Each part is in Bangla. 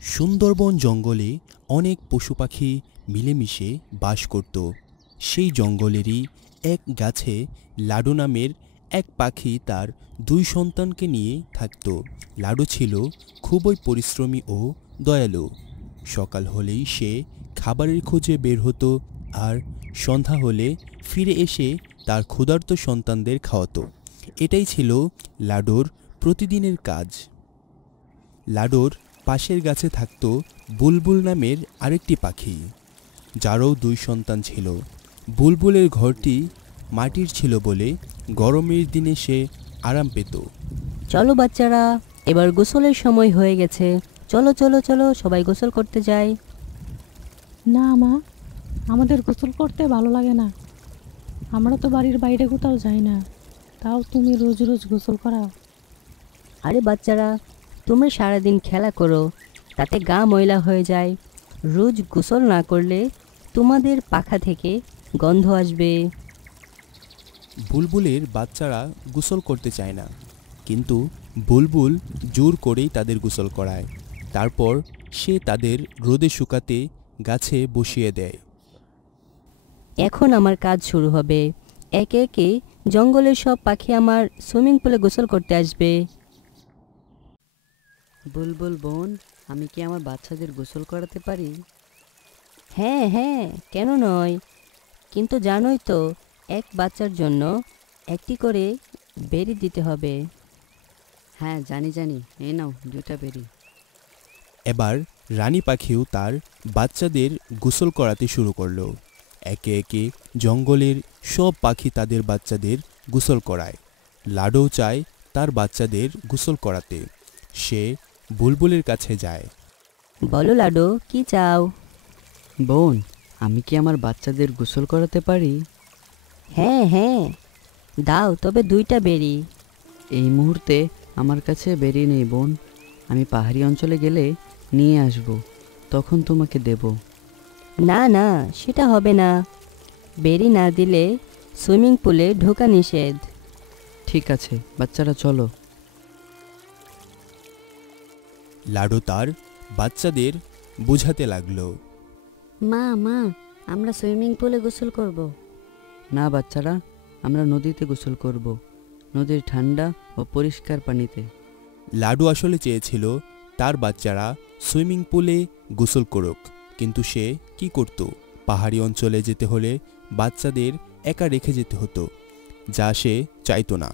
সুন্দরবন জঙ্গলে অনেক পশু পাখি মিলেমিশে বাস করত। সেই জঙ্গলেরই এক গাছে লাডু নামের এক পাখি তার দুই সন্তানকে নিয়ে থাকত। লাডু ছিল খুবই পরিশ্রমী ও দয়ালু। সকাল হলেই সে খাবারের খোঁজে বের হতো, আর সন্ধ্যা হলে ফিরে এসে তার ক্ষুধার্ত সন্তানদের খাওয়াতো। এটাই ছিল লাডুর প্রতিদিনের কাজ। লাডুর পাশের গাছে থাকত বুলবুল নামের আরেকটি পাখি, যারও দুই সন্তান ছিল। বুলবুলের ঘরটি মাটির ছিল বলে গরমের দিনে সে আরাম পেত। চলো বাচ্চারা, এবার গোসলের সময় হয়ে গেছে। চলো চলো চলো, সবাই গোসল করতে যাই। না মা, আমাদের গোসল করতে ভালো লাগে না। আমরা তো বাড়ির বাইরে কোথাও যাই না, তাও তুমি রোজ রোজ গোসল করাও। আরে বাচ্চারা, তোমরা সারাদিন খেলা করো, তাতে গা ময়লা হয়ে যায়। রোজ গোসল না করলে তোমাদের পাখা থেকে গন্ধ আসবে। বুলবুলের বাচ্চারা গোসল করতে চায় না, কিন্তু বুলবুল জোর করেই তাদের গোসল করায়। তারপর সে তাদের রোদে শুকাতে গাছে বসিয়ে দেয়। এখন আমার কাজ শুরু হবে। একে একে জঙ্গলের সব পাখি আমার সুইমিং পুলে গোসল করতে আসবে। বুলবুল বোন, আমি কি আমার বাচ্চাদের গোসল করাতে পারি? হ্যাঁ হ্যাঁ, কেন নয়, কিন্তু জানোই তো এক বাচ্চার জন্য একটি করে বেরি দিতে হবে। হ্যাঁ জানি জানি, এই নাও 2টা বেরি। এবার রানী পাখিও তার বাচ্চাদের গোসল করাতে শুরু করলো। একে একে জঙ্গলের সব পাখি তাদের বাচ্চাদের গোসল করায়। লাডু চায় তার বাচ্চাদের গোসল করাতে। সে বুলবুলের কাছে যায়। বলো লাডু, কি চাও? বোন, আমি কি আমার বাচ্চাদের গোসল করাতে পারি? হ্যাঁ হ্যাঁ, দাও তবে 2টা বেরি। এই মুহূর্তে আমার কাছে বেরি নেই বোন, আমি পাহাড়ি অঞ্চলে গেলে নিয়ে আসব, তখন তোমাকে দেব। না না, সেটা হবে না। বেরি না দিলে সুইমিং পুলে ঢোকা নিষেধ। ঠিক আছে বাচ্চারা, চলো। লাডু তার বাচ্চাদের বোঝাতে লাগলো। মা মা, আমরা সুইমিং পুলে গোসল করব। না বাচ্চারা, আমরা নদীতে গোসল করব, নদীর ঠান্ডা ও পরিষ্কার পানিতে। লাডু আসলে চেয়েছিল তার বাচ্চারা সুইমিং পুলে গোসল করুক, কিন্তু সে কি করত? পাহাড়ি অঞ্চলে যেতে হলে বাচ্চাদের একা রেখে যেতে হতো, যা সে চাইতো না।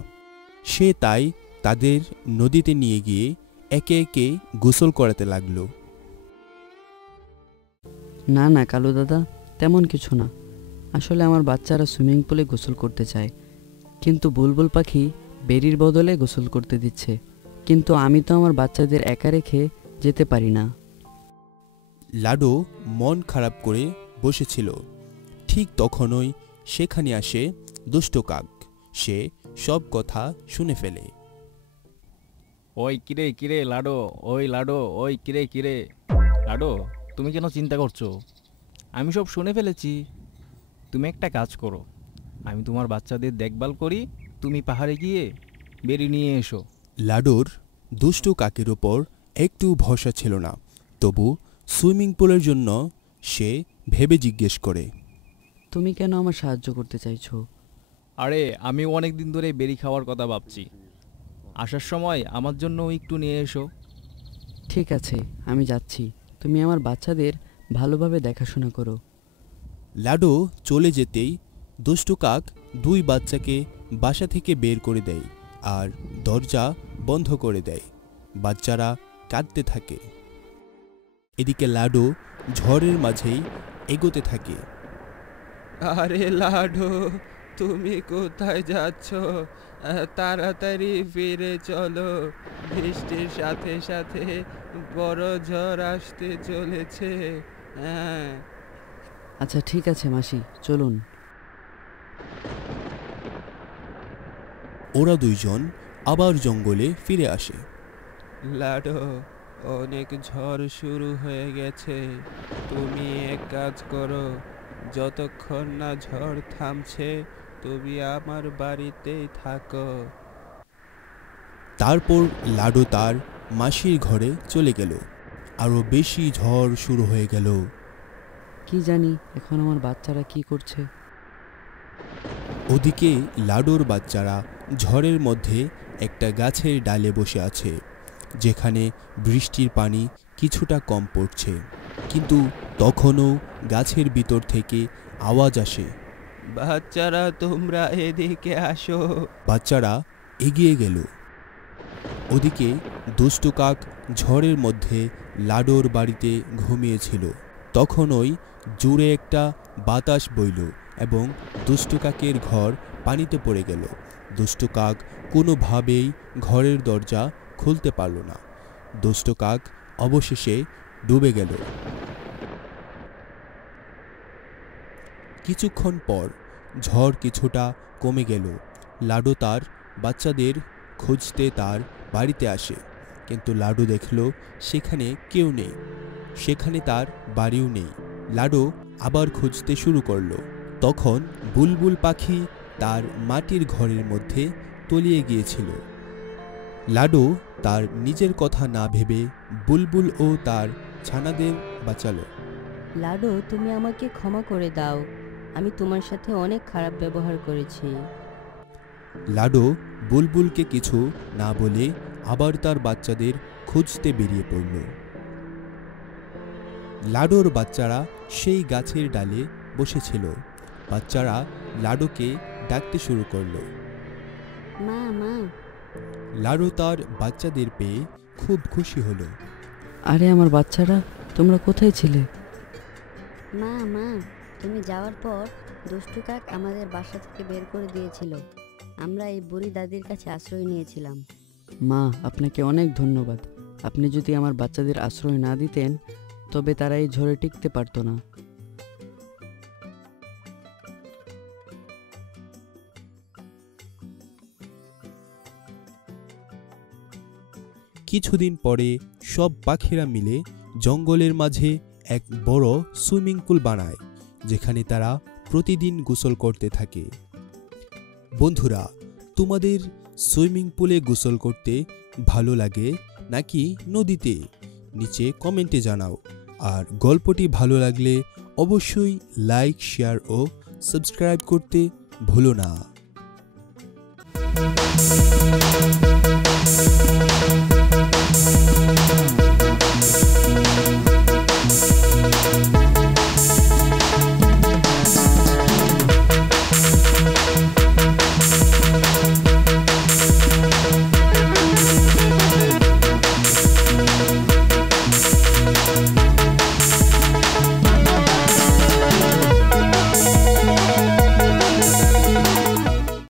সে তাই তাদের নদীতে নিয়ে গিয়ে একে একে গোসল করাতে লাগলো। না না কালু দাদা, তেমন কিছু না। আসলে আমার বাচ্চারা সুইমিং পুলে গোসল করতে চায়, কিন্তু বুলবুল পাখি বেরির বদলে গোসল করতে দিচ্ছে। কিন্তু আমি তো আমার বাচ্চাদের একা রেখে যেতে পারি না। লাডু মন খারাপ করে বসেছিল। ঠিক তখনই সেখানে আসে দুষ্ট কাক। সে সব কথা শুনে ফেলে। ওই কিরে কিরে লাডো, ওই লাডো, ওই কিরে কিরে লাডো, তুমি কেন চিন্তা করছো? আমি সব শুনে ফেলেছি। তুমি একটা কাজ করো, আমি তোমার বাচ্চাদের দেখভাল করি, তুমি পাহাড়ে গিয়ে বেরি নিয়ে এসো। লাডুর দুষ্টু কাকের ওপর একটু ভরসা ছিল না, তবু সুইমিং পুলের জন্য সে ভেবে জিজ্ঞেস করে, তুমি কেন আমার সাহায্য করতে চাইছো? আরে আমি অনেক দিন ধরে বেরি খাওয়ার কথা ভাবছি, আসার সময় আমার জন্য একটু নিয়ে এসো। ঠিক আছে, আমি যাচ্ছি, তুমি আমার বাচ্চাদের ভালোভাবে দেখাশোনা করো। লাডু চলে যেতেই দুষ্টু কাক দুই বাচ্চাকে বাসা থেকে বের করে দেয় আর দরজা বন্ধ করে দেয়। বাচ্চারা কাঁদতে থাকে। এদিকে লাডু ঝড়ের মাঝেই এগোতে থাকে। আরে লাডু, তুমি কোথায় যাচ্ছ? তাড়াতাড়ি ফিরে চলো, বৃষ্টির সাথে সাথে বড় ঝড় আসতে চলেছে। হ্যাঁ। আচ্ছা ঠিক আছে মাসি, চলুন। ওরা দুইজন আবার জঙ্গলে ফিরে আসে। লাডু, অনেক ঝড় শুরু হয়ে গেছে। তুমি এক কাজ করো, যতক্ষণ না ঝড় থামছে তুমি আমার বাড়িতেই থাকো। তারপর লাডু তার মাসির ঘরে চলে গেল। আরও বেশি ঝড় শুরু হয়ে গেল। কি জানি এখন আমার বাচ্চারা কি করছে। ওদিকে লাডোর বাচ্চারা ঝড়ের মধ্যে একটা গাছের ডালে বসে আছে, যেখানে বৃষ্টির পানি কিছুটা কম পড়ছে, কিন্তু তখনও গাছের ভিতর থেকে আওয়াজ আসে। বাচ্চারা তোমরা এদিকে আসো। বাচ্চারা এগিয়ে গেল। ওদিকে দুষ্টু কাক ঝড়ের মধ্যে লাডোর বাড়িতে ঘুমিয়েছিল। তখনই জোরে একটা বাতাস বইল এবং দুষ্টু কাকের ঘর পানিতে পড়ে গেল। দুষ্টু কাক কোনোভাবেই ঘরের দরজা খুলতে পারল না। দুষ্টু কাক অবশেষে ডুবে গেল। কিছুক্ষণ পর ঝড় কিছুটা কমে গেল। লাডু তার বাচ্চাদের খুঁজতে তার বাড়িতে আসে, কিন্তু লাডু দেখল সেখানে কেউ নেই, সেখানে তার বাড়িও নেই। লাডু আবার খুঁজতে শুরু করলো। তখন বুলবুল পাখি তার মাটির ঘরের মধ্যে তলিয়ে গিয়েছিল। লাডু তার নিজের কথা না ভেবে বুলবুল ও তার ছানাদের বাঁচালো। লাডু, তুমি আমাকে ক্ষমা করে দাও, আমি তোমার সাথে অনেক খারাপ ব্যবহার করেছি। লাডু বুলবুলকে কিছু না বলে আবার তার বাচ্চাদের খুঁজতে বেরিয়ে পড়ল। লাডুর বাচ্চারা সেই গাছের ডালে বসেছিল। বাচ্চারা লাডুকে ডাকতে শুরু করলো। মা মা লাডু তার বাচ্চাদের পেয়ে খুব খুশি হলো। আরে আমার বাচ্চারা, তোমরা কোথায় ছিলে? মা মা তুমি যাওয়ার পর দুষ্টু কাক আমাদের বাসা থেকে বের করে দিয়েছিল। আমরা এই বুড়ি দাদির কাছে আশ্রয় নিয়েছিলাম। মা, আপনাকে অনেক ধন্যবাদ। আপনি যদি আমার বাচ্চাদের আশ্রয় না দিতেন তবে তারা এই ঝড়ে টিকতে পারতো না। কিছুদিন পরে সব পাখিরা মিলে জঙ্গলের মাঝে এক বড় সুইমিং পুল বানায়, যেখানে তারা প্রতিদিন গোসল করতে থাকে। বন্ধুরা, তোমাদের সুইমিং পুলে গোসল করতে ভালো লাগে নাকি নদীতে? নিচে কমেন্টে জানাও। আর গল্পটি ভালো লাগলে অবশ্যই লাইক, শেয়ার ও সাবস্ক্রাইব করতে ভুলো না।